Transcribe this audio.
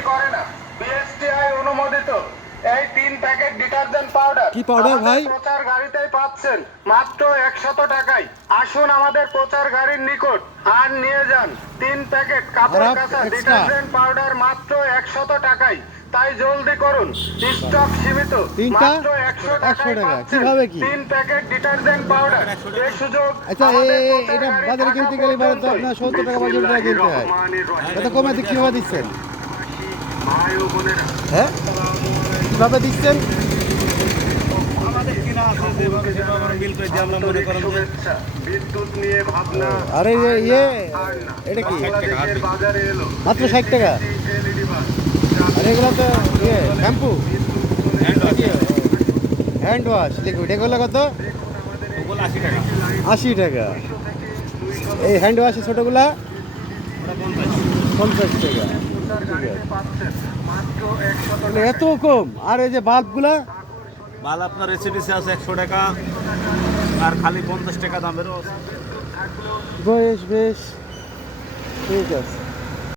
বিক্রি করে না। বিএসটিআই অনুমোদিত এই 3 প্যাকেট ডিটারজেন্ট পাউডার কি পাউডার ভাই? প্রচার গাড়িতেই পাচ্ছেন মাত্র 100 টাকায়। আসুন আমাদের প্রচার গাড়ির নিকট আর নিয়ে যান 3 প্যাকেট কাপড় খারাপ কাচা extra। ডিটারজেন্ট পাউডার মাত্র 100 টাকায়। তাই জলদি করুন, স্টক সীমিত। তিনটা? মাত্র 100 টাকায় 100 টাকা। পাচ্ছেন কিভাবে কি? 3 প্যাকেট ডিটারজেন্ট পাউডার। এই সুযোগ আচ্ছা আমাদের প্রচার এটা গাড়ি বাজারে থাকা কিনতে গেলে এবারে তো পর্যন্তই। আপনার 70 টাকা বাজার টাকা কিনতে হয়। এত কমে কিভাবে দিচ্ছেন? ভাই ও বোনেরা, হ্যাঁ কিভাবে দিচ্ছেন? আমাদের কিনা আছে যেভাবে সেভাবে বিল করে দিয়ে আমরা মনে করেন যে শুভেচ্ছা। বিদ্যুৎ নিয়ে ভাবনা আরে এটা কি বাংলাদেশের বাজারে এলো মাত্র 60 টাকা? LED bulb. আর এগুলো তো শ্যাম্পু হ্যান্ড ওয়াশ লিকুইড এগুলো কত? ভূগোল 80 টাকা 80 টাকা। এই হ্যান্ড ওয়াশের ছোটোগুলা ওটা 50 টাকা। পাচ্ছেন মাত্র 100 মানে এত কম? আর এই যে বাল্বগুলা মাল আপনার রেসিপিসে আছে 100 টাকা আর খালি 50 টাকা দামেরও আছে। বেশ ঠিক আছে।